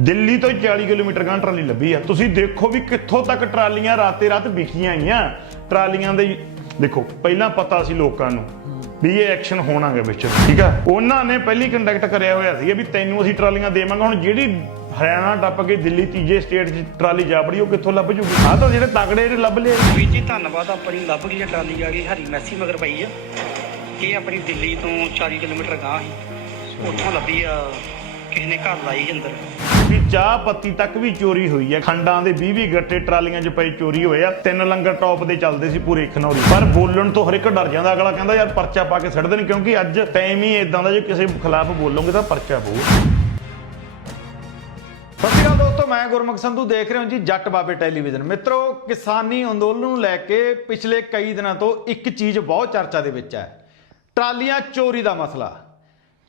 ਦਿੱਲੀ ਤੋਂ 40 ਕਿਲੋਮੀਟਰ ਗਾਂ ਟਰਾਲੀ ਲੱਭੀ ਆ। ਤੁਸੀਂ ਦੇਖੋ ਵੀ ਕਿੱਥੋਂ ਤੱਕ ਟਰਾਲੀਆਂ ਰਾਤੇ ਰਾਤ ਵਿਖੀਆਂ ਆਈਆਂ। ਟਰਾਲੀਆਂ ਦੇ ਦੇਖੋ ਪਹਿਲਾਂ ਪਤਾ ਸੀ ਲੋਕਾਂ ਨੂੰ ਵੀ ਇਹ ਐਕਸ਼ਨ ਹੋਣਾਗਾ ਵਿੱਚ ਠੀਕ ਆ? ਉਹਨਾਂ ਨੇ ਪਹਿਲੀ ਕੰਡਕਟ ਕਰਿਆ ਹੋਇਆ ਸੀ ਵੀ ਤੈਨੂੰ ਅਸੀਂ ਟਰਾਲੀਆਂ ਦੇਵਾਂਗੇ। ਹੁਣ ਜਿਹੜੀ ਹਰਿਆਣਾ ਟੱਪ ਕੇ ਦਿੱਲੀ ਤੀਜੇ ਸਟੇਟ 'ਚ ਟਰਾਲੀ ਜਾ ਵੜੀ ਉਹ ਕਿੱਥੋਂ ਲੱਭ ਜੂਗੀ? ਆਹ ਤਾਂ ਜਿਹੜੇ ਤਗੜੇ ਜਿਹੜੇ ਲੱਭ ਲਏ। ਵੀਰ ਜੀ ਧੰਨਵਾਦ ਆਪਣੀ ਲੱਭ ਗਈ ਆ ਟਰਾਲੀ ਆ ਗਈ ਹਰੀ ਮੈਸੀ ਮਗਰ ਪਈ ਆ। ਇਹ ਆਪਣੀ ਦਿੱਲੀ ਤੋਂ 40 ਕਿਲੋਮੀਟਰ ਗਾਂ ਸੀ। ਉੱਥੋਂ ਲੱਭੀ ਆ। ਕਿਸੇ ਨੇ ਘਰ ਲਾਈ ਸੀ ਅੰਦਰ। ਵੀ ਚਾਹ ਪੱਤੀ ਤੱਕ ਵੀ ਚੋਰੀ ਹੋਈ ਹੈ। ਖੰਡਾਂ ਦੇ 20 20 ਗੱਟੇ ਟਰਾਲੀਆਂ 'ਚ ਪਏ ਚੋਰੀ ਹੋਏ ਆ। ਤਿੰਨ ਲੰਗਰ ਟੌਪ ਦੇ ਚੱਲਦੇ ਸੀ ਪੂਰੇ ਖਨੌਰੀ। ਪਰ ਬੋਲਣ ਤੋਂ ਹਰ ਇੱਕ ਡਰ ਜਾਂਦਾ। ਅਗਲਾ ਕਹਿੰਦਾ, ਯਾਰ ਪਰਚਾ ਪਾ ਕੇ ਛੱਡ ਦੇਣ ਕਿਉਂਕਿ ਅੱਜ ਟਾਈਮ ਹੀ ਇਦਾਂ ਦਾ ਜੇ ਕਿਸੇ ਖਿਲਾਫ ਬੋਲੋਗੇ ਤਾਂ ਪਰਚਾ ਪਊ। ਸਤਿ ਸ਼੍ਰੀ ਅਕਾਲ ਦੋਸਤੋ, ਮੈਂ ਗੁਰਮੁਖ ਸੰਧੂ ਦੇਖ ਰਹੇ ਹਾਂ ਜੀ ਜੱਟ ਬਾਬੇ ਟੈਲੀਵਿਜ਼ਨ। ਮਿੱਤਰੋ, ਕਿਸਾਨੀ ਅੰਦੋਲਨ ਨੂੰ ਲੈ ਕੇ ਪਿਛਲੇ ਕਈ ਦਿਨਾਂ ਤੋਂ ਇੱਕ ਚੀਜ਼ ਬਹੁਤ ਚਰਚਾ ਦੇ ਵਿੱਚ ਹੈ। ਟਰਾਲੀਆਂ ਚੋਰੀ ਦਾ ਮਸਲਾ।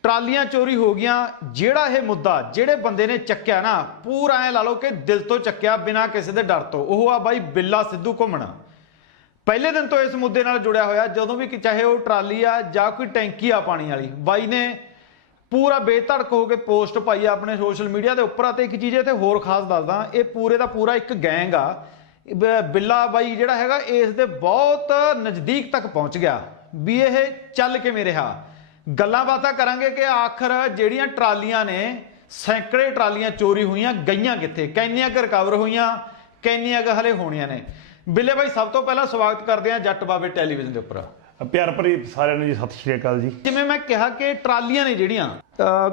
ਟਰਾਲੀਆਂ ਚੋਰੀ ਹੋ ਗਈਆਂ। ਜਿਹੜਾ ਇਹ ਮੁੱਦਾ ਜਿਹੜੇ ਬੰਦੇ ਨੇ ਚੱਕਿਆ ਨਾ, ਪੂਰਾ ਐ ਲਾ ਲਓ ਕਿ ਦਿਲ ਤੋਂ ਚੱਕਿਆ ਬਿਨਾਂ ਕਿਸੇ ਦੇ ਡਰ ਤੋਂ। ਉਹ ਆ ਬਾਈ ਬਿੱਲਾ ਸਿੱਧੂ ਘੁੰਮਣਾ। ਪਹਿਲੇ ਦਿਨ ਤੋਂ ਇਸ ਮੁੱਦੇ ਨਾਲ ਜੁੜਿਆ ਹੋਇਆ। ਜਦੋਂ ਵੀ ਚਾਹੇ ਉਹ ਟਰਾਲੀ ਆ ਜਾਂ ਕੋਈ ਟੈਂਕੀ ਆ ਪਾਣੀ ਵਾਲੀ। ਬਾਈ ਨੇ ਪੂਰਾ ਬੇਧੜਕ ਹੋ ਕੇ ਪੋਸਟ ਪਾਈ ਆ ਆਪਣੇ ਸੋਸ਼ਲ ਮੀਡੀਆ ਦੇ ਉੱਪਰ। ਅਤੇ ਇੱਕ ਚੀਜ਼ ਇੱਥੇ ਹੋਰ ਖਾਸ ਦੱਸਦਾ। ਇਹ ਪੂਰੇ ਦਾ ਪੂਰਾ ਇੱਕ ਗੈਂਗ ਆ। ਬਿੱਲਾ ਬਾਈ ਜਿਹੜਾ ਹੈਗਾ, ਇਸ ਦੇ ਬਹੁਤ ਨਜ਼ਦੀਕ ਤੱਕ ਪਹੁੰਚ ਗਿਆ। ਵੀ ਇਹ ਚੱਲ ਕਿਵੇਂ ਰਿਹਾ? ਗੱਲਾਂ ਬਾਤਾਂ ਕਰਾਂਗੇ ਕਿ ਆਖਰ ਜਿਹੜੀਆਂ ਟਰਾਲੀਆਂ ਨੇ ਸੈਂਕੜੇ ਟਰਾਲੀਆਂ ਚੋਰੀ ਹੋਈਆਂ ਗਈਆਂ ਕਿੱਥੇ? ਕਿੰਨੀਆਂ ਕੁ ਰਿਕਵਰ ਹੋਈਆਂ ਕਿੰਨੀਆਂ ਕੁ ਹਲੇ ਹੋਣੀਆਂ ਨੇ? ਬਿੱਲੇ ਬਾਈ ਸਭ ਤੋਂ ਪਹਿਲਾਂ ਸਵਾਗਤ ਕਰਦੇ ਹਾਂ ਜੱਟ ਬਾਬੇ ਟੈਲੀਵਿਜ਼ਨ ਦੇ ਉੱਪਰ। ਪਿਆਰ ਭਰੀ ਸਾਰਿਆਂ ਨੂੰ ਜੀ ਸਤਿ ਸ਼੍ਰੀ ਅਕਾਲ ਜੀ। ਜਿਵੇਂ ਮੈਂ ਕਿਹਾ ਕਿ ਟਰਾਲੀਆਂ ਨੇ ਜਿਹੜੀਆਂ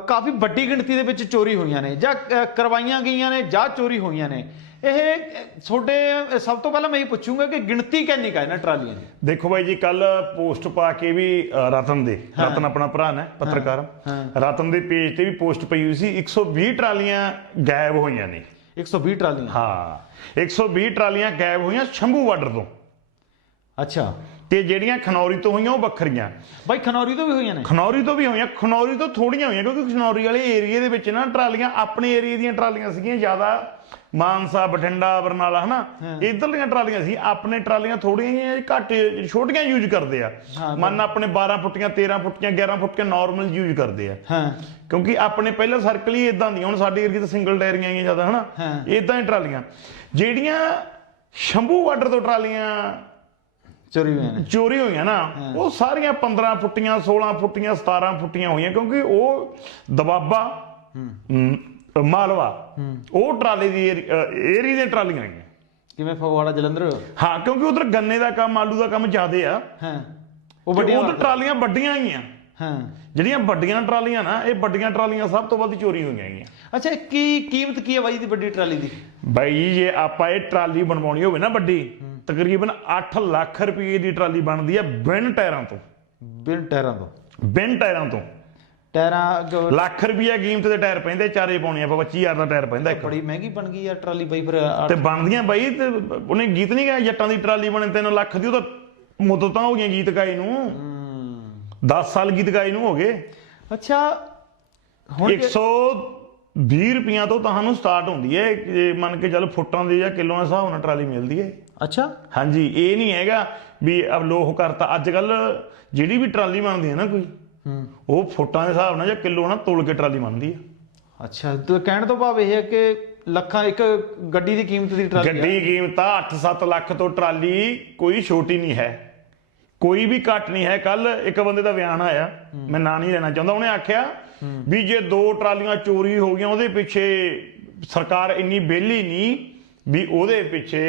ਕਾਫੀ ਵੱਡੀ ਗਿਣਤੀ ਦੇ ਵਿੱਚ ਚੋਰੀ ਹੋਈਆਂ ਨੇ ਜਾਂ ਕਰਵਾਈਆਂ ਗਈਆਂ ਨੇ ਜਾਂ ਚੋਰੀ ਹੋਈਆਂ ਨੇ। ਇਹ ਤੁਹਾਡੇ ਸਭ ਤੋਂ ਪਹਿਲਾਂ ਮੈਂ ਇਹ ਪੁੱਛੂੰਗਾ ਕਿ ਗਿਣਤੀ ਕਿੰਨੀ ਕਾ ਇਹਨਾਂ ਟਰਾਲੀਆਂ ਦੀ? ਦੇਖੋ ਬਾਈ ਜੀ ਕੱਲ ਪੋਸਟ ਪਾ ਕੇ ਵੀ ਰਤਨ ਦੇ ਰਤਨ ਆਪਣਾ ਭਰਾ ਨੇ ਪੱਤਰਕਾਰ। ਰਤਨ ਦੇ ਪੇਜ ਤੇ ਵੀ ਪੋਸਟ ਪਈ ਹੋਈ ਸੀ 120 ਟਰਾਲੀਆਂ ਗਾਇਬ ਹੋਈਆਂ ਨੇ। 120 ਟਰਾਲੀਆਂ? ਹਾਂ। 120 ਟਰਾਲੀਆਂ ਗਾਇਬ ਹੋਈਆਂ ਸ਼ੰਭੂ ਬਾਰਡਰ ਤੋਂ। ਅੱਛਾ। ਤੇ ਜਿਹੜੀਆਂ ਖਨੌਰੀ ਤੋਂ ਹੋਈਆਂ ਉਹ ਵੱਖਰੀਆਂ। ਬਾਈ ਖਨੌਰੀ ਤੋਂ ਵੀ ਹੋਈਆਂ ਨੇ? ਖਨੌਰੀ ਤੋਂ ਵੀ ਹੋਈਆਂ ਖਨੌਰੀ ਤੋਂ ਥੋੜੀਆਂ ਹੋਈਆਂ ਕਿਉਂਕਿ ਖਨੌਰੀ ਵਾਲੇ ਏਰੀਆ ਦੇ ਵਿੱਚ ਨਾ ਟਰਾਲੀਆਂ ਆਪਣੇ ਏਰੀਆ ਦੀਆਂ ਟਰਾਲੀਆਂ ਸੀਗੀਆਂ ਜ਼ਿਆਦਾ ਮਾਨਸਾ ਬਠਿੰਡਾ ਬਰਨਾਲਾ ਹਨਾ? ਇਧਰਲੀਆਂ ਟਰਾਲੀਆਂ ਸੀ ਆਪਣੇ ਟਰਾਲੀਆਂ ਥੋੜੀਆਂ ਜਿਹੀਆਂ ਘੱਟ ਛੋਟੀਆਂ ਯੂਜ਼ ਕਰਦੇ ਆ। ਮੰਨ ਆਪਣੇ 12 ਫੁੱਟੀਆਂ 13 ਫੁੱਟੀਆਂ 11 ਫੁੱਟੀਆਂ ਨਾਰਮਲ ਯੂਜ਼ ਕਰਦੇ ਆ। ਹਾਂ। ਕਿਉਂਕਿ ਆਪਣੇ ਪਹਿਲਾਂ ਸਰਕਲ ਹੀ ਇਦਾਂ ਦੀਆਂ ਹੁਣ ਸਾਡੇ ਏਰੀਆ ਤਾਂ ਸਿੰਗਲ ਟਾਇਰੀਆਂ ਆਈਆਂ ਜ਼ਿਆਦਾ ਹਨਾ? ਹਾਂ। ਇਦਾਂ ਹੀ ਟਰਾਲੀਆਂ। ਜਿਹੜੀਆਂ ਸ਼ੰਭੂ ਬਾਰਡਰ ਤੋਂ ਟਰਾਲੀਆਂ ਚੋਰੀ ਹੋਈਆਂ ਨੇ। ਚੋਰੀ ਹੋਈਆਂ ਨਾ ਉਹ ਸਾਰੀਆਂ 15 ਫੁੱਟੀਆਂ 16 ਫੁੱਟੀਆਂ 17 ਫੁੱਟੀਆਂ ਹੋਈਆਂ ਕਿਉਂਕਿ ਉਹ ਦਬਾਬਾ ਮਾਲਵਾ। ਉਹ ਟਰਾਲੇ ਦੀ ਏਰੀਆ ਦੀਆਂ ਟਰਾਲੀਆਂ ਆਈਆਂ ਕਿਵੇਂ ਫਗਵਾੜਾ ਜਲੰਧਰ? ਹਾਂ ਕਿਉਂਕਿ ਉਧਰ ਗੰਨੇ ਦਾ ਕੰਮ ਆਲੂ ਦਾ ਕੰਮ ਜ਼ਿਆਦੇ ਆ। ਹਾਂ। ਉਹ ਵੱਡੀਆਂ ਉਧਰ ਟਰਾਲੀਆਂ ਵੱਡੀਆਂ ਆਈਆਂ ਹਾਂ। ਜਿਹੜੀਆਂ ਵੱਡੀਆਂ ਟਰਾਲੀਆਂ ਨਾ ਇਹ ਵੱਡੀਆਂ ਟਰਾਲੀਆਂ ਸਭ ਤੋਂ ਵੱਧ ਚੋਰੀ ਹੋਈਆਂ ਹੈਗੀਆਂ। ਅੱਛਾ ਕੀ ਕੀਮਤ ਕੀ ਹੈ ਬਾਈ ਦੀ ਵੱਡੀ ਟਰਾਲੀ ਦੀ? ਬਾਈ ਜੀ ਆਪਾਂ ਇਹ ਟਰਾਲੀ ਬਣਵਾਉਣੀ ਹੋਵੇ ਨਾ ਵੱਡੀ ਤਕਰੀਬਨ 8 ਲੱਖ ਰੁਪਏ ਦੀ ਟਰਾਲੀ ਬਣਦੀ ਆ ਬਿਨ ਟਾਇਰਾਂ ਤੋਂ। ਬਿਨ ਟਾਇਰਾਂ ਤੋਂ। ਬਿਨ ਟਾਇਰਾਂ ਤੋਂ। ਟਾਇਰਾਂ ਲੱਖ ਰੁਪਈਆ ਕੀਮਤ ਦੇ ਟਾਇਰ ਪੈਂਦੇ ਚਾਰੇ ਪਾਉਣੇ ਆਪਾਂ 25000 ਦਾ ਟਾਇਰ ਪੈਂਦਾ ਇੱਕ। ਬੜੀ ਮਹਿੰਗੀ ਬਣ ਗਈ ਯਾਰ ਟਰਾਲੀ ਬਾਈ ਫਿਰ ਤੇ ਬਣਦੀਆਂ ਬਾਈ ਤੇ ਉਹਨੇ ਗੀਤ ਨਹੀਂ ਗਾਇਆ ਜੱਟਾਂ ਦੀ ਟਰਾਲੀ ਬਣੇ 3 ਲੱਖ ਦੀ ਉਹ ਤਾਂ ਮੁੱਦਤਾਂ ਤਾਂ ਹੋ ਗਈਆਂ ਗੀਤ ਗਾਏ ਨੂੰ। ਹਮ, 10 ਸਾਲ ਗੀਤ ਗਾਏ ਨੂੰ ਹੋ ਗਏ। ਅੱਛਾ ਹੁਣ ਜੇ- 120 ਰੁਪਈਆ ਤੋਂ ਤੁਹਾਨੂੰ ਸਟਾਰਟ ਹੁੰਦੀ ਹੈ ਜੇ ਮੰਨ ਕੇ ਚੱਲ ਫੁੱਟਾਂ ਦੇ ਜਾਂ ਕਿਲੋਆਂ ਦੇ ਹਿਸਾਬ ਨਾਲ ਟਰਾਲੀ ਮਿਲਦੀ ਹੈ ਅੱਛਾ। ਹਾਂਜੀ ਇਹ ਨਹੀਂ ਹੈਗਾ ਵੀ ਅਬ ਲੋਹ ਕਰਤਾ। ਅੱਜ ਕੱਲ ਜਿਹੜੀ ਵੀ ਟਰਾਲੀ ਬਣਦੀ ਹੈ ਨਾ ਕੋਈ ਹੂੰ ਉਹ ਫੁੱਟਾਂ ਦੇ ਹਿਸਾਬ ਨਾਲ ਜਾਂ ਕਿਲੋ ਨਾਲ ਤੋਲ ਕੇ ਟਰਾਲੀ ਬਣਦੀ ਹੈ ਅੱਛਾ ਤੇ ਕਹਿਣ ਤੋਂ ਭਾਵ ਇਹ ਹੈ ਕਿ ਲੱਖਾਂ ਇੱਕ ਗੱਡੀ ਦੀ ਕੀਮਤ ਦੀ ਟਰਾਲੀ ਆ। ਗੱਡੀ ਕੀਮਤ ਆ 8-7 ਲੱਖ ਤੋਂ ਟਰਾਲੀ ਕੋਈ ਛੋਟੀ ਨਹੀਂ ਹੈ। ਕੋਈ ਵੀ ਘੱਟ ਨਹੀਂ ਹੈ। ਕੱਲ ਇੱਕ ਬੰਦੇ ਦਾ ਬਿਆਨ ਆਇਆ। ਮੈਂ ਨਾਂ ਨਹੀਂ ਲੈਣਾ ਚਾਹੁੰਦਾ। ਉਹਨੇ ਆਖਿਆ ਵੀ ਜੇ ਦੋ ਟਰਾਲੀਆਂ ਚੋਰੀ ਹੋ ਗਈਆਂ ਉਹਦੇ ਪਿੱਛੇ ਸਰਕਾਰ ਇੰਨੀ ਬੇਲੀ ਨਹੀਂ ਵੀ ਉਹਦੇ ਪਿੱਛੇ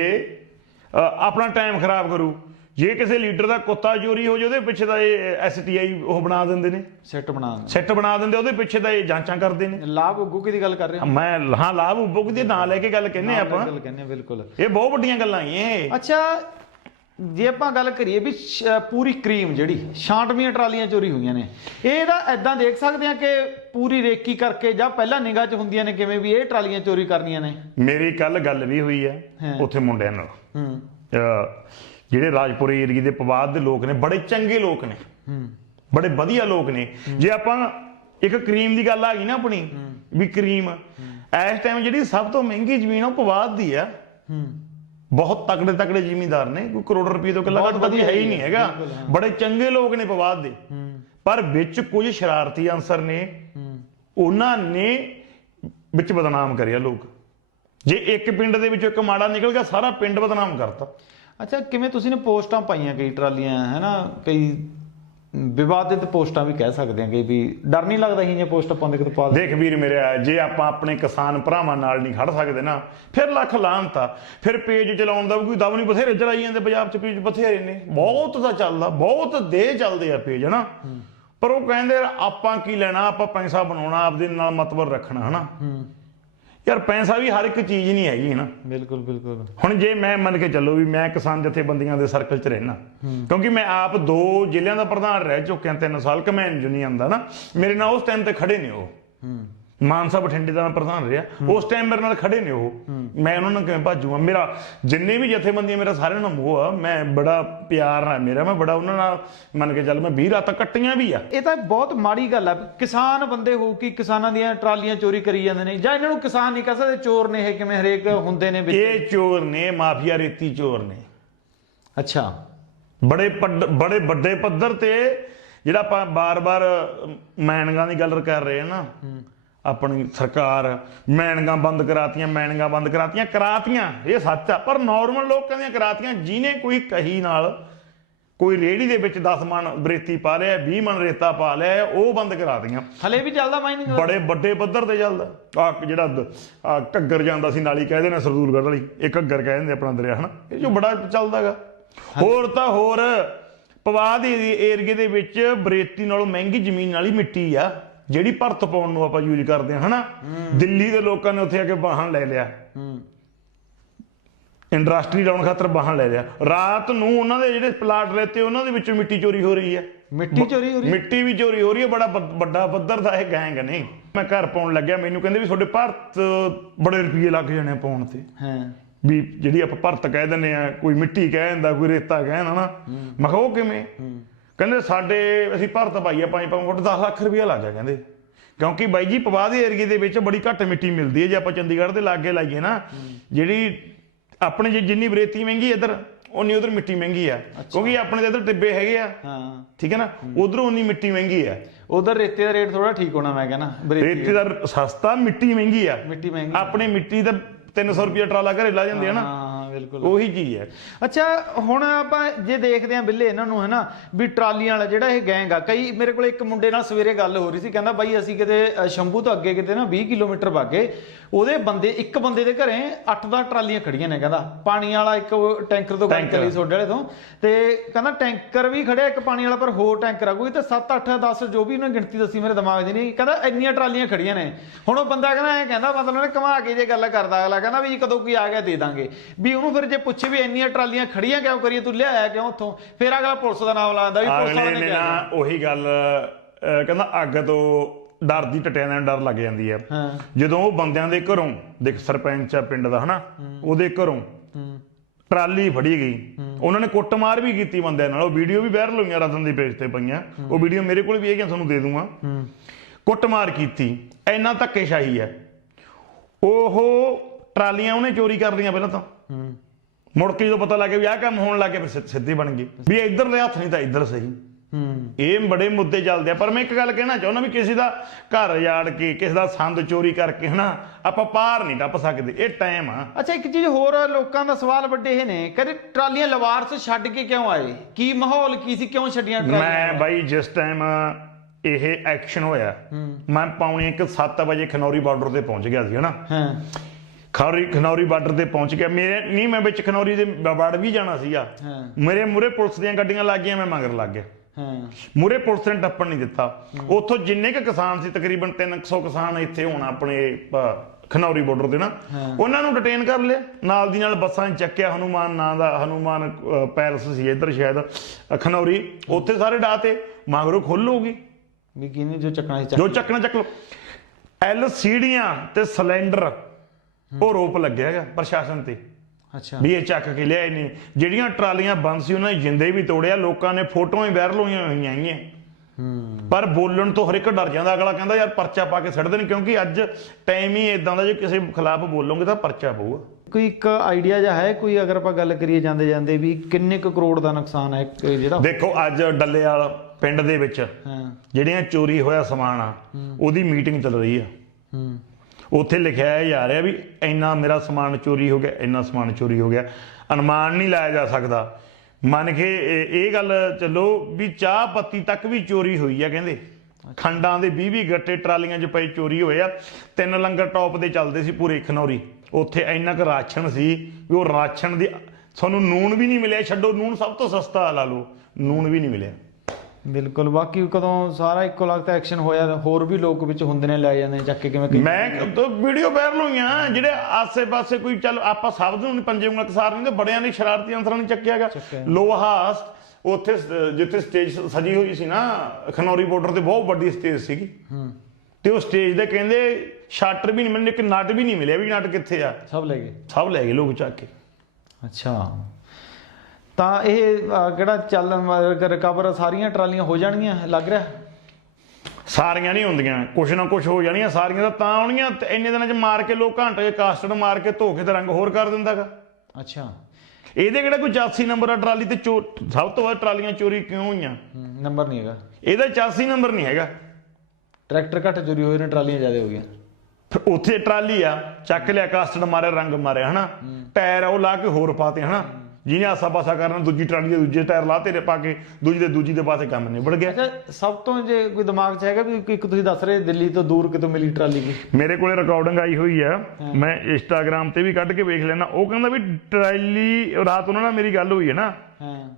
ਅ, ਆਪਣਾ ਟਾਈਮ ਖਰਾਬ ਕਰੂ। ਜੇ ਕਿਸੇ ਲੀਡਰ ਦਾ ਕੁੱਤਾ ਚੋਰੀ ਹੋ ਜੇ ਉਹਦੇ ਪਿੱਛੇ ਦਾ ਇਹ ਐਸਟੀਆਈ ਉਹ ਬਣਾ ਦਿੰਦੇ ਨੇ? ਸੈੱਟ ਬਣਾ ਸੈੱਟ ਬਣਾ ਦਿੰਦੇ ਉਹਦੇ ਪਿੱਛੇ ਦਾ ਇਹ ਜਾਂਚਾਂ ਕਰਦੇ ਨੇ? ਲਾਭ ਗੁੱਗੀ ਦੀ ਗੱਲ ਕਰ ਰਹੇ ਹਾਂ? ਮੈਂ ਹਾਂ ਲਾਭ ਉਪਭੋਗ ਦੇ ਨਾਂ ਲੈ ਕੇ ਗੱਲ ਕਹਿੰਦੇ ਆਪਾਂ। ਗੱਲ ਕਹਿੰਦੇ ਹਾਂ, ਬਿਲਕੁਲ। ਇਹ ਬਹੁਤ ਵੱਡੀਆਂ ਗੱਲਾਂ ਆਈਆਂ ਇਹ। ਅੱਛਾ ਜੇ ਆਪਾਂ ਗੱਲ ਕਰੀਏ ਵੀ ਪੂਰੀ ਕਰੀਮ ਜਿਹੜੀ ਛਾਂਟਵੀਆਂ ਟਰਾਲੀਆਂ ਚੋਰੀ ਹੋਈਆਂ ਨੇ ਇਹਦਾ ਐਦਾਂ ਦੇਖ ਸਕਦੇ ਆ ਕਿ ਪੂਰੀ ਰੇਕੀ ਕਰਕੇ ਜਾਂ ਪਹਿਲਾਂ ਨਿਗਾਹ 'ਚ ਹੁੰਦੀਆਂ ਨੇ ਕਿਵੇਂ ਵੀ ਇਹ ਟਰਾਲੀਆਂ ਚੋਰੀ ਕਰਨੀਆਂ ਨੇ? ਮੇਰੀ ਕੱਲ ਗੱਲ ਵੀ ਹੋਈ ਹਾਂ। ਉੱਥੇ ਮੁੰਡਿਆਂ ਨਾਲ। ਹੂੰ। ਜਿਹੜੇ ਰਾਜਪੁਰ ਏਰੀਏ ਦੇ ਪਵਾਦ ਦੇ ਲੋਕ ਨੇ ਬੜੇ ਚੰਗੇ ਲੋਕ ਨੇ। ਹੂੰ। ਬੜੇ ਵਧੀਆ ਲੋਕ ਨੇ। ਜੇ ਆਪਾਂ ਇੱਕ ਕਰੀਮ ਦੀ ਗੱਲ ਆ ਗਈ ਨਾ ਆਪਣੀ ਵੀ ਕਰੀਮ ਇਸ ਟਾਈਮ ਜਿਹੜੀ ਸਭ ਤੋਂ ਮਹਿੰਗੀ ਜ਼ਮੀਨ ਉਹ ਪਵਾਦ ਦੀ ਆ। ਹੂੰ। ਬਹੁਤ ਤਕੜੇ ਤਕੜੇ ਜ਼ਿਮੀਂਦਾਰ ਨੇ ਕੋਈ ਕਰੋੜ ਰੁਪਏ ਤੋਂ ਕਿੱਲਾ ਘੱਟ ਵਧੀਆ ਹੈ ਹੀ ਨਹੀਂ ਹੈਗਾ। ਬੜੇ ਚੰਗੇ ਲੋਕ ਨੇ ਪਵਾਦ ਦੇ। ਪਰ ਵਿੱਚ ਕੁਝ ਸ਼ਰਾਰਤੀ ਅੰਸਰ ਨੇ। ਉਹਨਾਂ ਨੇ ਵਿੱਚ ਬਦਨਾਮ ਕਰਿਆ ਲੋਕ। ਜੇ ਇੱਕ ਪਿੰਡ ਦੇ ਵਿੱਚੋਂ ਇੱਕ ਮਾੜਾ ਨਿਕਲ ਗਿਆ ਸਾਰਾ ਪਿੰਡ ਬਦਨਾਮ ਕਰਤਾ। ਅੱਛਾ ਕਿਵੇਂ ਤੁਸੀਂ ਨੇ ਪੋਸਟਾਂ ਪਾਈਆਂ ਕਈ ਟਰਾਲੀਆਂ ਹੈ ਨਾ ਕਈ ਵਿਵਾਦਿਤ ਪੋਸਟਾਂ ਵੀ ਕਹਿ ਸਕਦੇ ਹਾਂ ਕਿ ਵੀ ਡਰ ਨਹੀਂ ਲੱਗਦਾ ਇਹ ਜਿਹੀਆਂ ਪੋਸਟਾਂ ਪਾਉਂਦੇ ਕਿਤੇ ਪਾ ਦੇਖ ਵੀਰ ਮੇਰੇ ਜੇ ਆਪਾਂ ਆਪਣੇ ਕਿਸਾਨ ਭਰਾਵਾਂ ਨਾਲ ਨਹੀਂ ਖੜ ਸਕਦੇ ਨਾ ਫਿਰ ਲੱਖ ਲਾਂਤਾ ਫਿਰ ਪੇਜ ਚਲਾਉਣ ਦਾ ਕੋਈ ਦਮ ਨਹੀਂ ਬਥੇਰੇ ਚਲਾਈ ਜਾਂਦੇ ਪੰਜਾਬ 'ਚ ਪੇਜ ਬਥੇਰੇ ਨੇ। ਬਹੁਤ ਦਾ ਚੱਲਦਾ ਬਹੁਤ ਦੇ ਚੱਲਦੇ ਆ ਪੇਜ ਹਨਾ? ਪਰ ਉਹ ਕਹਿੰਦੇ ਆਪਾਂ ਕੀ ਲੈਣਾ ਆਪਾਂ ਪੈਸਾ ਬਣਾਉਣਾ ਆਪਦੇ ਨਾਲ ਮਤਲਬ ਰੱਖਣਾ ਹਨਾ? ਯਾਰ ਪੈਸਾ ਵੀ ਹਰ ਇੱਕ ਚੀਜ਼ ਨਹੀਂ ਹੈਗੀ ਹਨਾ। ਬਿਲਕੁਲ ਬਿਲਕੁਲ। ਹੁਣ ਜੇ ਮੈਂ ਮੰਨ ਕੇ ਚੱਲੋ ਵੀ ਮੈਂ ਕਿਸਾਨ ਜਥੇਬੰਦੀਆਂ ਦੇ ਸਰਕਲ 'ਚ ਰਹਿਣਾ ਕਿਉਂਕਿ ਮੈਂ ਆਪ ਦੋ ਜ਼ਿਲ੍ਹਿਆਂ ਦਾ ਪ੍ਰਧਾਨ ਰਹਿ ਚੁੱਕਿਆ ਤਿੰਨ ਸਾਲ ਕਮੈਨ ਯੂਨੀਅਨ ਦਾ ਨਾ ਮੇਰੇ ਨਾਲ ਉਸ ਟਾਈਮ ਤੇ ਖੜੇ ਨੇ ਉਹ। ਮਾਨਸਾ ਬਠਿੰਡੇ ਦਾ ਮੈਂ ਪ੍ਰਧਾਨ ਰਿਹਾ। ਉਸ ਟਾਈਮ ਮੇਰੇ ਨਾਲ ਖੜੇ ਨੇ ਉਹ। ਮੈਂ ਉਹਨਾਂ ਨੂੰ ਕਿਵੇਂ ਭਾਜੂਗਾ? ਮੇਰਾ ਜਿੰਨੇ ਵੀ ਜਥੇਬੰਦੀਆਂ ਮੇਰਾ ਸਾਰਿਆਂ ਨਾਲ ਮੋਹ ਆ ਮੈਂ ਬੜਾ ਪਿਆਰ ਨਾਲ ਮੇਰਾ ਮੈਂ ਬੜਾ ਉਹਨਾਂ ਨਾਲ ਮੰਨ ਕੇ ਚੱਲ ਮੈਂ 20 ਰਾਤਾਂ ਕੱਟੀਆਂ ਵੀ ਆ। ਇਹ ਤਾਂ ਬਹੁਤ ਮਾੜੀ ਗੱਲ ਆ। ਕਿਸਾਨ ਬੰਦੇ ਹੋ ਕਿ ਕਿਸਾਨਾਂ ਦੀਆਂ ਟਰਾਲੀਆਂ ਚੋਰੀ ਕਰੀ ਜਾਂਦੇ ਨੇ ਜਾਂ ਇਹਨਾਂ ਨੂੰ ਕਿਸਾਨ ਨਹੀਂ ਕਹਿ ਸਕਦੇ ਚੋਰ ਨੇ ਇਹ ਕਿਵੇਂ ਹਰੇਕ ਹੁੰਦੇ ਨੇ ਵਿੱਚ। ਇਹ ਚੋਰ ਨੇ ਮਾਫੀਆ ਰੇਤੀ ਚੋਰ ਨੇ। ਅੱਛਾ। ਬੜੇ ਬੜੇ ਵੱਡੇ ਪੱਧਰ ਤੇ ਜਿਹੜਾ ਆਪਾਂ ਬਾਰ-ਬਾਰ ਮੈਨਗਾਂ ਦੀ ਗੱਲ ਕਰ ਰਹੇ ਹਾਂ ਨਾ ਆਪਣੀ ਸਰਕਾਰ ਮੈਨਗਾਂ ਬੰਦ ਕਰਾਤੀਆਂ ਮੈਨਗਾਂ ਬੰਦ ਕਰਾਤੀਆਂ ਕਰਾਤੀਆਂ ਇਹ ਸੱਚ ਆ। ਪਰ ਨਾਰਮਲ ਲੋਕ ਕਹਿੰਦੇ ਆ ਕਰਾਤੀਆਂ ਜਿਹਨੇ ਕੋਈ ਕਹੀ ਨਾਲ ਕੋਈ ਰੇੜੀ ਦੇ ਵਿੱਚ 10 ਮਣ ਬਰੇਤੀ ਪਾ ਲਿਆ 20 ਮਣ ਰੇਤਾ ਪਾ ਲਿਆ ਉਹ ਬੰਦ ਕਰਾਤੀਆਂ ਹਲੇ ਵੀ ਚੱਲਦਾ ਮਾਈਨਿੰਗ ਬੜੇ ਵੱਡੇ ਪੱਧਰ ਤੇ ਚੱਲਦਾ। ਆ ਜਿਹੜਾ ਆਹ ਘੱਗਰ ਜਾਂਦਾ ਸੀ ਨਾਲੀ ਕਹਿੰਦੇ ਨੇ ਸਰਦੂਲਗੜ੍ਹ ਵਾਲੀ। ਇਹ ਘੱਗਰ ਕਹਿੰਦੇ ਆਪਣਾ ਦਰਿਆ ਹਨਾ? ਇਹ ਜੋ ਬੜਾ ਚੱਲਦਾਗਾ ਹੋਰ ਤਾਂ ਹੋਰ ਪਵਾ ਦੇ ਏਰੀਏ ਦੇ ਵਿੱਚ ਬਰੇਤੀ ਨਾਲੋਂ ਮਹਿੰਗੀ ਜ਼ਮੀਨ ਵਾਲੀ ਮਿੱਟੀ ਆ। ਜਿਹੜੀ ਭਰਤ ਪਾਉਣ ਨੂੰ ਆਪਾਂ ਯੂਜ਼ ਕਰਦੇ ਹਾਂ ਹਨਾ? ਦਿੱਲੀ ਦੇ ਲੋਕਾਂ ਨੇ ਉੱਥੇ ਆ ਕੇ ਵਾਹਨ ਲੈ ਲਿਆ। ਇੰਡਸਟਰੀ ਲਾਉਣ ਖਾਤਰ ਵਾਹਨ ਲੈ ਲਿਆ। ਰਾਤ ਨੂੰ ਉਹਨਾਂ ਦੇ ਜਿਹੜੇ ਪਲਾਟ ਲੈਤੇ ਉਹਨਾਂ ਦੇ ਵਿੱਚੋਂ ਮਿੱਟੀ ਚੋਰੀ ਹੋ ਰਹੀ ਹੈ। ਮਿੱਟੀ ਚੋਰੀ ਹੋ ਰਹੀ ਹੈ? ਮਿੱਟੀ ਵੀ ਚੋਰੀ ਹੋ ਰਹੀ ਹੈ ਬੜਾ ਵੱਡਾ ਪੱਧਰ ਦਾ ਇਹ ਗੈਂਗ ਨੇ। ਮੈਂ ਘਰ ਪਾਉਣ ਲੱਗਿਆ ਮੈਨੂੰ ਕਹਿੰਦੇ ਵੀ ਤੁਹਾਡੇ ਭਾਰਤ ਬੜੇ ਰੁਪਏ ਲੱਗ ਜਾਣੇ ਪਾਉਣ ਤੇ। ਹਾਂ। ਵੀ ਜਿਹੜੀ ਆਪਾਂ ਭਰਤ ਕਹਿ ਦਿੰਦੇ ਆ ਕੋਈ ਮਿੱਟੀ ਕਹਿ ਦਿੰਦਾ ਕੋਈ ਰੇਤਾ ਕਹਿ ਦਿੰਦਾ ਨਾ। ਮੈਂ ਕਿਹਾ ਉਹ ਕਿਵੇਂ? ਕਹਿੰਦੇ ਸਾਡੇ ਅਸੀਂ ਭਰਤ ਪਾਈ ਆ 5 5 ਫੁੱਟ 10 ਲੱਖ ਰੁਪਇਆ ਲੱਗ ਗਿਆ ਕਹਿੰਦੇ। ਕਿਉਂਕਿ ਬਾਈ ਜੀ ਪਵਾ ਦੇ ਏਰੀਏ ਦੇ ਵਿੱਚ ਬੜੀ ਘੱਟ ਮਿੱਟੀ ਮਿਲਦੀ ਹੈ ਜੇ ਆਪਾਂ ਚੰਡੀਗੜ੍ਹ ਦੇ ਲਾਗੇ ਲਾਈਏ ਨਾ ਜਿਹੜੀ ਆਪਣੇ ਜੇ ਜਿੰਨੀ ਬਰੇਤੀ ਮਹਿੰਗੀ ਇੱਧਰ ਉਨੀ ਉਧਰ ਮਿੱਟੀ ਮਹਿੰਗੀ ਆ। ਕਿਉਂਕਿ ਆਪਣੇ ਤੇ ਇੱਧਰ ਟਿੱਬੇ ਹੈਗੇ ਆ। ਹਾਂ। ਠੀਕ ਹੈ ਨਾ? ਉਧਰੋਂ ਉਨੀ ਮਿੱਟੀ ਮਹਿੰਗੀ ਆ। ਉਧਰ ਰੇਤੇ ਦਾ ਰੇਟ ਥੋੜਾ ਠੀਕ ਹੋਣਾ ਮੈਂ ਕਹਿੰਦਾ ਰੇਤੇ ਦਾ ਸਸਤਾ ਮਿੱਟੀ ਮਹਿੰਗੀ ਆ। ਮਿੱਟੀ ਮਹਿੰਗੀ ਆਪਣੀ ਮਿੱਟੀ ਦਾ 300 ਰੁਪਏ ਟਰਾਲਾ ਘਰੇ ਲਾ ਜਾਂਦੇ ਆ ਨਾ। ਬਿਲਕੁਲ। ਉਹੀ ਚੀਜ਼ ਹੈ। ਅੱਛਾ ਹੁਣ ਆਪਾਂ ਜੇ ਦੇਖਦੇ ਆਂ ਬਿੱਲੇ ਇਹਨਾਂ ਨੂੰ ਹੈਨਾ ਵੀ ਟਰਾਲੀਆਂ ਵਾਲਾ ਜਿਹੜਾ ਇਹ ਗੈਂਗ ਆ ਕਈ ਮੇਰੇ ਕੋਲ ਇੱਕ ਮੁੰਡੇ ਨਾਲ ਸਵੇਰੇ ਗੱਲ ਹੋ ਰਹੀ ਸੀ ਕਹਿੰਦਾ ਬਾਈ ਅਸੀਂ ਕਿਤੇ ਸ਼ੰਭੂ ਤੋਂ ਅੱਗੇ ਕਿਤੇ ਨਾ 20 ਕਿਲੋਮੀਟਰ ਭਾਗੇ ਉਹਦੇ ਬੰਦੇ ਇੱਕ ਬੰਦੇ ਦੇ ਘਰੇ 8-10 ਟਰਾਲੀਆਂ ਖੜੀਆਂ ਨੇ ਕਹਿੰਦਾ। ਪਾਣੀ ਵਾਲਾ ਇੱਕ ਟੈਂਕਰ ਤੋਂ ਗੱਲ। ਕਰੀ ਸੋਡੇ ਵਾਲੇ ਤੋਂ ਤੇ ਕਹਿੰਦਾ ਟੈਂਕਰ ਵੀ ਖੜਿਆ ਇੱਕ ਪਾਣੀ ਵਾਲਾ ਪਰ ਹੋਰ ਟੈਂਕਰ ਆ ਕੋਈ ਤੇ 7 8 10 ਜੋ ਵੀ ਉਹਨੇ ਗਿਣਤੀ ਦੱਸੀ ਮੇਰੇ ਦਿਮਾਗ 'ਚ ਨਹੀਂ ਕਹਿੰਦਾ ਇੰਨੀਆਂ ਟਰਾਲੀਆਂ ਖੜੀਆਂ ਨੇ। ਹੁਣ ਉਹ ਬੰਦਾ ਕਹਿੰਦਾ ਐ ਕਹਿੰਦਾ ਮਤਲਬ ਉਹਨੇ ਘੁਮਾ ਕੇ ਜੇ ਗੱਲ ਕਰਦਾ ਅਗਲਾ ਕਹਿੰਦਾ ਵੀ ਜੀ ਕਦੋਂ ਕੋਈ ਆ ਗਿਆ ਦੇ ਦਾਂਗੇ। ਵੀ ਉਹਨੂੰ ਫਿਰ ਜੇ ਪੁੱਛੇ ਵੀ ਇੰਨੀਆਂ ਟਰਾਲੀਆਂ ਖੜੀਆਂ ਕਿਉਂ ਕਰੀਏ ਤੂੰ ਲਿਆਇਆ ਕਿਉਂ ਉੱਥੋਂ? ਫਿਰ ਅਗਲਾ ਪੁਲਿਸ ਦਾ ਨਾਮ ਲਾਉਂਦਾ ਵੀ ਪੁਲਿਸ ਵਾਲੇ ਨੇ ਨੇ ਕਿਹਾ ਨਾ ਉਹੀ ਗੱਲ ਕਹਿੰਦਾ ਅੱਗ ਤੋਂ ਡਰ ਦੀ ਟਟਿਆਂ ਦਾ ਡਰ ਲੱਗ ਜਾਂਦੀ ਹੈ ਹਾਂ। ਜਦੋਂ ਉਹ ਬੰਦਿਆਂ ਦੇ ਘਰੋਂ ਦੇਖ ਸਰਪੰਚ ਆ ਪਿੰਡ ਦਾ ਹਨਾ? ਉਹਦੇ ਘਰੋਂ ਹੂੰ। ਟਰਾਲੀ ਫੜੀ ਗਈ। ਉਹਨਾਂ ਨੇ ਕੁੱਟਮਾਰ ਵੀ ਕੀਤੀ ਬੰਦਿਆਂ ਨਾਲ। ਉਹ ਵੀਡੀਓ ਵੀ ਵਾਇਰਲ ਹੋਈਆਂ ਰਤਨ ਦੇ ਪੇਜ ਤੇ ਪਈਆਂ। ਉਹ ਵੀਡੀਓ ਮੇਰੇ ਕੋਲ ਵੀ ਹੈਗੀਆਂ ਤੁਹਾਨੂੰ ਦੇ ਦੂੰਗਾ। ਹੂੰ। ਕੁੱਟਮਾਰ ਕੀਤੀ। ਇੰਨਾ ਧੱਕੇਸ਼ਾਹੀ ਹੈ ਉਹ ਟਰਾਲੀਆਂ ਉਹਨੇ ਚੋਰੀ ਕਰ ਲਈਆਂ ਪਹਿਲਾਂ ਤਾਂ। ਹੂੰ। ਮੁੜ ਕੇ ਜਦੋਂ ਪਤਾ ਲੱਗਿਆ ਵੀ ਆਹ ਕੰਮ ਹੋਣ ਲੱਗੇ ਫਿਰ ਸਿੱਧੇ ਬਣ ਗਏ ਵੀ ਇੱਧਰ ਦੇ ਹੱਥ ਨਹੀਂ ਤਾਂ ਇੱਧਰ ਸਹੀ। ਹੂੰ। ਇਹ ਬੜੇ ਮੁੱਦੇ ਚੱਲਦੇ ਆ। ਪਰ ਮੈਂ ਇੱਕ ਗੱਲ ਕਹਿਣਾ ਚਾਹੁੰਦਾ ਵੀ ਕਿਸੇ ਦਾ ਘਰ ਉਜਾੜ ਕੇ ਕਿਸੇ ਦਾ ਸੰਦ ਚੋਰੀ ਕਰਕੇ ਹਨਾ ਆਪਾਂ ਪਾਰ ਨਹੀਂ ਟੱਪ ਸਕਦੇ। ਇਹ ਟਾਈਮ ਆ। ਅੱਛਾ ਇੱਕ ਚੀਜ਼ ਹੋਰ ਆ, ਲੋਕਾਂ ਦਾ ਸਵਾਲ ਵੱਡੇ ਇਹ ਨੇ ਕਦੇ ਟਰਾਲੀਆਂ ਲਵਾਰਸ ਛੱਡ ਕੇ ਕਿਉਂ ਆਏ? ਕੀ ਮਾਹੌਲ ਕੀ ਸੀ? ਕਿਉਂ ਛੱਡੀਆਂ ਮੈਂ ਟਰਾਲੀਆਂ ਬਾਈ ਜਿਸ ਟਾਈਮ ਇਹ ਐਕਸ਼ਨ ਹੋਇਆ ਮੈਂ ਪੌਣੇ 1 ਵਜੇ ਖਨੌਰੀ ਬਾਰਡਰ ਤੇ ਪਹੁੰਚ ਗਿਆ ਸੀ ਹਨਾ। ਹਾਂ। ਖਨੌਰੀ ਖਨੌਰੀ ਬਾਰਡਰ ਤੇ ਪਹੁੰਚ ਗਿਆ। ਮੇਰੇ ਨਹੀਂ ਮੈਂ ਵਿੱਚ ਖਨੌਰੀ ਦੇ ਵੜ ਵੀ ਜਾਣਾ ਸੀਗਾ। ਹਾਂ। ਮੇਰੇ ਮੂਰੇ ਪੁਲਿਸ ਦੀਆਂ ਗੱਡੀਆਂ ਲੱਗ ਗਈਆਂ ਮੈਂ ਮਗਰ ਲੱਗ ਗਿਆ। ਹਾਂ। ਮੂਰੇ ਪੁਲਿਸ ਨੇ ਟੱਪਣ ਨਹੀਂ ਦਿੱਤਾ। ਉੱਥੋਂ ਜਿੰਨੇ ਕ ਕਿਸਾਨ ਸੀ ਤਕਰੀਬਨ 300 ਕਿਸਾਨ ਇੱਥੇ ਹੁਣ ਆਪਣੇ ਖਨੌਰੀ ਬਾਰਡਰ ਤੇ ਨਾ। ਉਹਨਾਂ ਨੂੰ ਡਿਟੇਨ ਕਰ ਲਿਆ। ਨਾਲ ਦੀ ਨਾਲ ਬੱਸਾਂ 'ਚ ਚੱਕਿਆ। ਹਨੂਮਾਨ ਨਾਂ ਦਾ ਹਨੂਮਾਨ ਪੈਲਸ ਸੀ ਇੱਧਰ ਸ਼ਾਇਦ। ਖਨੌਰੀ ਉੱਥੇ ਸਾਰੇ ਡਾਤੇ ਮਗਰੋਂ ਖੁੱਲੂਗੀ ਵੀ ਕਿਹਨੇ ਜੋ ਚੱਕਣਾ ਸੀ ਚੱਕ ਜੋ ਚੱਕਣਾ ਚੱਕ ਲੋ ਐਲ ਸੀੜੀਆਂ ਤੇ ਸਿਲੰਡਰ ਉਹ ਰੋਪ ਲੱਗਿਆ ਹੈਗਾ ਪ੍ਰਸ਼ਾਸਨ ਤੇ। ਅੱਛਾ। ਵੀ ਇਹ ਚੱਕ ਕੇ ਲਿਆਏ ਨੇ। ਜਿਹੜੀਆਂ ਟਰਾਲੀਆਂ ਬੰਦ ਸੀ ਉਹਨਾਂ ਦੇ ਜਿੰਦੇ ਵੀ ਤੋੜਿਆ ਲੋਕਾਂ ਨੇ ਫੋਟੋਆਂ ਹੀ ਵਾਇਰਲ ਹੋਈਆਂ ਹੋਈਆਂ ਹੈਗੀਆਂ ਹੂੰ। ਪਰ ਬੋਲਣ ਤੋਂ ਹਰ ਇੱਕ ਡਰ ਜਾਂਦਾ। ਅਗਲਾ ਕਹਿੰਦਾ ਯਾਰ ਪਰਚਾ ਪਾ ਕੇ ਛੱਡ ਦੇਣ ਕਿਉਂਕਿ ਅੱਜ ਟਾਈਮ ਹੀ ਇਦਾਂ ਦਾ ਜੇ ਕਿਸੇ ਖਿਲਾਫ ਬੋਲੋਗੇ ਤਾਂ ਪਰਚਾ ਪਊਗਾ। ਕੋਈ ਇੱਕ ਆਈਡੀਆ ਜਾਂ ਹੈ? ਕੋਈ ਅਗਰ ਆਪਾਂ ਗੱਲ ਕਰੀਏ ਜਾਂਦੇ ਜਾਂਦੇ ਵੀ ਕਿੰਨੇ ਕੁ ਕਰੋੜ ਦਾ ਨੁਕਸਾਨ ਹੈ ਇੱਕ ਜਿਹੜਾ? ਦੇਖੋ ਅੱਜ ਡੱਲੇਵਾਲ ਪਿੰਡ ਦੇ ਵਿੱਚ ਹਾਂ। ਜਿਹੜੀਆਂ ਚੋਰੀ ਹੋਇਆ ਸਮਾਨ ਆ ਉਹਦੀ ਮੀਟਿੰਗ ਚੱਲ ਰਹੀ ਆ। ਹੂੰ। ਉੱਥੇ ਲਿਖਿਆ ਜਾ ਰਿਹਾ ਵੀ ਇੰਨਾ ਮੇਰਾ ਸਮਾਨ ਚੋਰੀ ਹੋ ਗਿਆ, ਇੰਨਾ ਸਮਾਨ ਚੋਰੀ ਹੋ ਗਿਆ। ਅਨੁਮਾਨ ਨਹੀਂ ਲਾਇਆ ਜਾ ਸਕਦਾ। ਮੰਨ ਕੇ ਇਹ ਗੱਲ ਚੱਲੋ ਵੀ ਚਾਹ ਪੱਤੀ ਤੱਕ ਵੀ ਚੋਰੀ ਹੋਈ ਆ ਕਹਿੰਦੇ। ਖੰਡਾਂ ਦੇ 20 20 ਗੱਟੇ ਟਰਾਲੀਆਂ 'ਚ ਪਏ ਚੋਰੀ ਹੋਏ ਆ। ਤਿੰਨ ਲੰਗਰ ਟੌਪ ਦੇ ਚੱਲਦੇ ਸੀ ਪੂਰੇ ਖਨੌਰੀ ਉੱਥੇ ਇੰਨਾ ਕੁ ਰਾਸ਼ਨ ਸੀ ਵੀ ਉਹ ਰਾਸ਼ਨ ਦੀ ਤੁਹਾਨੂੰ ਨੂਨ ਵੀ ਨਹੀਂ ਮਿਲਿਆ। ਛੱਡੋ ਨੂਨ ਸਭ ਤੋਂ ਸਸਤਾ ਲਾ ਲਓ। ਨੂਨ ਵੀ ਨਹੀਂ ਮਿਲਿਆ। ਬਿਲਕੁਲ ਬਾਕੀ ਕਦੋਂ ਸਾਰਾ ਇੱਕੋ ਲਗਤ ਐਕਸ਼ਨ ਹੋਇਆ ਹੋਰ ਵੀ ਲੋਕ ਵਿੱਚ ਹੁੰਦੇ ਨੇ ਲੈ ਜਾਂਦੇ ਨੇ ਚੱਕ ਕੇ ਕਿਵੇਂ ਕਈ- ਮੈਂ ਤਾਂ ਵੀਡੀਓ ਵਾਇਰਲ ਹੋਈਆਂ ਜਿਹੜੇ ਆਸੇ-ਪਾਸੇ ਕੋਈ ਚੱਲ ਆਪਾਂ ਸ਼ਬਦ ਨੂੰ ਪੰਜੇ ਉਂਗਲਾਂ ਕਸਾਰ ਨਹੀਂ ਤੇ ਬੜਿਆਂ ਨੇ ਸ਼ਰਾਰਤੀ ਅੰਸਰਾਂ ਨੇ ਚੱਕਿਆਗਾ ਚੱਕਿਆ। ਲੋਹਾਸ ਉੱਥੇ ਜਿੱਥੇ ਸਟੇਜ ਸਜੀ ਹੋਈ ਸੀ ਨਾ ਖਨੌਰੀ ਬਾਰਡਰ ਤੇ ਬਹੁਤ ਵੱਡੀ ਸਟੇਜ ਸੀਗੀ। ਹੂੰ। ਤੇ ਉਹ ਸਟੇਜ ਦੇ ਕਹਿੰਦੇ ਸ਼ਾਟਰ ਵੀ ਨਹੀਂ ਮੈਨੂੰ ਇੱਕ ਨਟ ਵੀ ਨਹੀਂ ਮਿਲਿਆ ਵੀ ਨਟ ਕਿੱਥੇ ਆ। ਸਭ ਲੈ ਗਏ। ਸਭ ਲੈ ਗਏ ਲੋਕ ਚੱਕ ਕੇ। ਅੱਛਾ। ਤਾਂ ਇਹ ਕਿਹੜਾ ਚੱਲ ਰਿਕਵਰ ਸਾਰੀਆਂ ਟਰਾਲੀਆਂ ਹੋ ਜਾਣਗੀਆਂ ਲੱਗ ਰਿਹਾ? ਸਾਰੀਆਂ ਨਹੀਂ ਹੁੰਦੀਆਂ। ਕੁਛ ਨਾ ਕੁਛ ਹੋ ਜਾਣੀਆਂ ਸਾਰੀਆਂ ਤਾਂ ਤਾਂ ਆਉਣੀਆਂ ਇੰਨੇ ਦਿਨਾਂ 'ਚ ਮਾਰ ਕੇ ਲੋਕ ਘੰਟੇ ਕਾਸਟਡ ਮਾਰ ਕੇ ਧੋ ਕੇ ਤੇ ਰੰਗ ਹੋਰ ਕਰ ਦਿੰਦਾਗਾ ਅੱਛਾ। ਇਹਦੇ ਕਿਹੜਾ ਕੋਈ 84 ਨੰਬਰ ਆ ਟਰਾਲੀ ਤੇ ਸਭ ਤੋਂ ਵੱਧ ਟਰਾਲੀਆਂ ਚੋਰੀ ਕਿਉਂ ਹੋਈਆਂ? ਨੰਬਰ ਨਹੀਂ ਹੈਗਾ। ਇਹਦਾ 84 ਨੰਬਰ ਨਹੀਂ ਹੈਗਾ। ਟਰੈਕਟਰ ਘੱਟ ਚੋਰੀ ਹੋਏ ਨੇ ਟਰਾਲੀਆਂ ਜ਼ਿਆਦਾ ਹੋ ਗਈਆਂ। ਫਿਰ ਉੱਥੇ ਟਰਾਲੀ ਆ ਚੱਕ ਲਿਆ ਕਾਸਟਡ ਮਾਰਿਆ ਰੰਗ ਮਾਰਿਆ ਹਨਾ? ਟਾਇਰ ਉਹ ਲਾ ਕੇ ਹੋਰ ਪਾਤੇ ਹਨਾ? ਜਿਹਨੇ ਆਸਾ ਪਾਸਾ ਕਰਨਾ ਦੂਜੀ ਟਰਾਲੀ ਦੇ ਦੂਜੇ ਟਾਇਰ ਲਾਤੇ ਨੇ ਪਾ ਕੇ ਦੂਜੀ ਦੇ ਦੂਜੀ ਦੇ ਪਾਸੇ ਕੰਮ ਨਿਬੜ ਗਿਆ। ਅੱਛਾ ਸਭ ਤੋਂ ਜੇ ਕੋਈ ਦਿਮਾਗ 'ਚ ਹੈਗਾ ਵੀ ਇੱਕ ਤੁਸੀਂ ਦੱਸ ਰਹੇ ਦਿੱਲੀ ਤੋਂ ਦੂਰ ਕਿਤੋਂ ਮਿਲੀ ਟਰਾਲੀ ਕੀ ਮੇਰੇ ਕੋਲੇ ਰਿਕਾਰਡਿੰਗ ਆਈ ਹੋਈ ਆ। ਮੈਂ ਇੰਸਟਾਗ੍ਰam ਤੇ ਵੀ ਕੱਢ ਕੇ ਵੇਖ ਲੈਣਾ ਉਹ ਕਹਿੰਦਾ ਵੀ ਟਰਾਲੀ ਰਾਤ ਉਹਨਾਂ ਨਾਲ ਮੇਰੀ ਗੱਲ ਹੋਈ ਹੈ ਨਾ।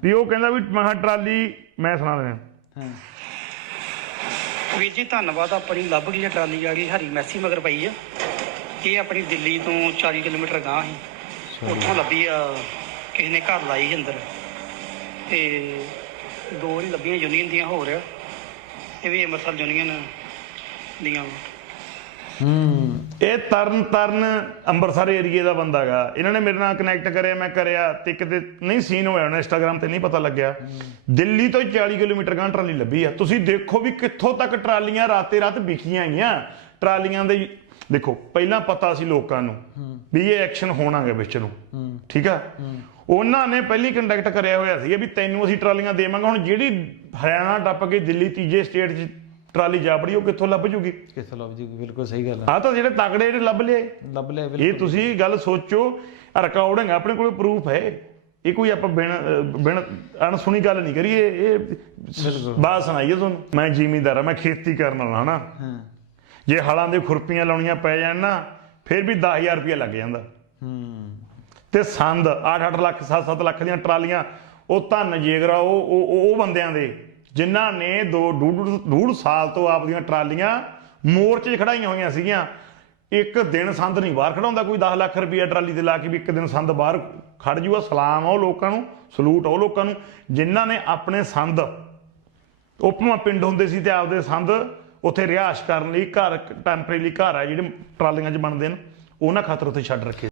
ਵੀ ਉਹ ਕਹਿੰਦਾ ਵੀ ਮੈਂ ਕਿਹਾ ਟਰਾਲੀ ਮੈਂ ਸੁਣਾ ਦਿਆਂ ਹਾਂ। ਵੀਰ ਜੀ ਧੰਨਵਾਦ ਆਪਣੀ ਲੱਭ ਗਈ ਟਰਾਲੀ ਆ ਗਈ ਹਰੀ ਮੈਸੀ ਮਗਰ ਪਈ ਆ। ਇਹ ਆਪਣੀ ਦਿੱਲੀ ਤੋਂ 40 ਕਿਲੋਮੀਟਰ ਗਾਂ ਸੀ। ਉੱਥੋਂ ਲੱਭੀ ਆ ਕਿਸੇ ਨੇ ਘਰ ਲਾਈ ਸੀ ਅੰਦਰ। ਤੇ ਦੋ ਹੀ ਲੱਭੀਆਂ ਯੂਨੀਅਨ ਦੀਆਂ ਹੋਰ। ਇਹ ਵੀ ਅੰਮ੍ਰਿਤਸਰ ਯੂਨੀਅਨ ਦੀਆਂ। ਹੂੰ ਇਹ ਤਰਨ ਤਰਨ ਅੰਮ੍ਰਿਤਸਰ ਏਰੀਏ ਦਾ ਬੰਦਾ ਗਾ ਇਹਨਾਂ ਨੇ ਮੇਰੇ ਨਾਲ ਕਨੈਕਟ ਕਰਿਆ ਮੈਂ ਕਰਿਆ। ਤੇ ਕਿਤੇ ਨਹੀਂ ਸੀਨ ਹੋਇਆ ਹੋਣਾ ਇੰਸਟਾਗ੍ਰam ਤੇ ਨਹੀਂ ਪਤਾ ਲੱਗਿਆ। ਦਿੱਲੀ ਤੋਂ 40 ਕਿਲੋਮੀਟਰ ਗਾਂ ਟਰਾਲੀ ਲੱਭੀ ਆ। ਤੁਸੀਂ ਦੇਖੋ ਵੀ ਕਿੱਥੋਂ ਤੱਕ ਟਰਾਲੀਆਂ ਰਾਤੇ ਰਾਤ ਵਿਖੀਆਂ ਆਈਆਂ ਟਰਾਲੀਆਂ ਦੇ ਦੇਖੋ ਪਹਿਲਾਂ ਪਤਾ ਸੀ ਲੋਕਾਂ ਨੂੰ ਵੀ ਇਹ ਐਕਸ਼ਨ ਹੋਣਾਗਾ ਵਿੱਚ ਨੂੰ। ਠੀਕ ਆ? ਉਹਨਾਂ ਨੇ ਪਹਿਲੀ ਕੰਡਕਟ ਕਰਿਆ ਹੋਇਆ ਸੀ ਵੀ ਤੈਨੂੰ ਅਸੀਂ ਟਰਾਲੀਆਂ ਦੇਵਾਂਗੇ। ਹੁਣ ਜਿਹੜੀ ਹਰਿਆਣਾ ਟੱਪ ਕੇ ਦਿੱਲੀ ਤੀਜੇ ਸਟੇਟ 'ਚ ਟਰਾਲੀ ਜਾ ਬੜੀ ਉਹ ਕਿੱਥੋਂ ਲੱਭ ਜੂਗੀ? ਕਿਸ ਲੱਭ ਜੀ ਬਿਲਕੁਲ ਸਹੀ ਗੱਲ ਹੈ ਆ ਤਾਂ ਜਿਹੜੇ ਤਗੜੇ ਨੇ ਲੱਭ ਲਏ। ਲੱਭ ਇਹ ਬਿਲਕੁਲ। ਤੁਸੀਂ ਗੱਲ ਸੋਚੋ ਰਿਕਾਰਡਿੰਗ ਆਪਣੇ ਕੋਲ ਪ੍ਰੂਫ ਹੈ। ਇਹ ਕੋਈ ਆਪਾਂ ਬਿਨ ਬਿਨ ਅਣਸੁਣੀ ਗੱਲ ਨਹੀਂ ਕਰੀਏ। ਇਹ। ਬਾਤ ਸੁਣਾਈਏ ਤੁਹਾਨੂੰ। ਮੈਂ ਜ਼ਿਮੀਂਦਾਰ ਆ ਮੈਂ ਖੇਤੀ ਕਰਨ ਵਾਲਾ ਹਨਾ? ਹਾਂ। ਜੇ ਹਲਾਂ ਦੇ ਖੁਰਪੀਆਂ ਲਾਉਣੀਆਂ ਪੈ ਜਾਣ ਨਾ ਫਿਰ ਵੀ 10000 ਰੁਪਏ ਲੱਗ ਜਾਂਦਾ। ਹੂੰ। ਤੇ ਸੰਦ 8-8 ਲੱਖ 7-7 ਲੱਖ ਦੀਆਂ ਟਰਾਲੀਆਂ, ਉਹ ਧੰਨ ਜੇਗਰਾ, ਉਹ ਉਹ ਬੰਦਿਆਂ ਦੇ, ਜਿਨ੍ਹਾਂ ਨੇ ਦੋ ਡੂਢ ਡੂਢ ਸਾਲ ਤੋਂ ਆਪਦੀਆਂ ਟਰਾਲੀਆਂ ਮੋਰਚੇ 'ਚ ਖੜਾਈਆਂ ਹੋਈਆਂ ਸੀਗੀਆਂ। ਇੱਕ ਦਿਨ ਸੰਦ ਨਹੀਂ ਬਾਹਰ ਖੜਾਉਂਦਾ ਕੋਈ 10 ਲੱਖ ਰੁਪਏ ਟਰਾਲੀ ਤੇ ਲਾ ਕੇ ਵੀ ਇੱਕ ਦਿਨ ਸੰਦ ਬਾਹਰ ਖੜ ਜੂਗਾ। ਸਲਾਮ ਆ ਉਹ ਲੋਕਾਂ ਨੂੰ, ਸਲੂਟ ਉਹ ਲੋਕਾਂ ਨੂੰ, ਜਿਨ੍ਹਾਂ ਨੇ ਆਪਣੇ ਸੰਦ ਉਪਮਾ ਪਿੰਡ ਹੁੰਦੇ ਸੀ ਤੇ ਆਪਦੇ ਸੰਦ ਉੱਥੇ ਰਿਹਾਇਸ਼ ਕਰਨ ਲਈ ਘਰ, ਟੈਂਪਰੇਰੀ ਘਰ ਆ ਜਿਹੜੇ ਟਰਾਲੀਆਂ 'ਚ ਬਣਦੇ ਨੇ, ਉਹਨਾਂ ਖਾਤਰ ਉੱਥੇ ਛੱਡ ਰੱਖੇ।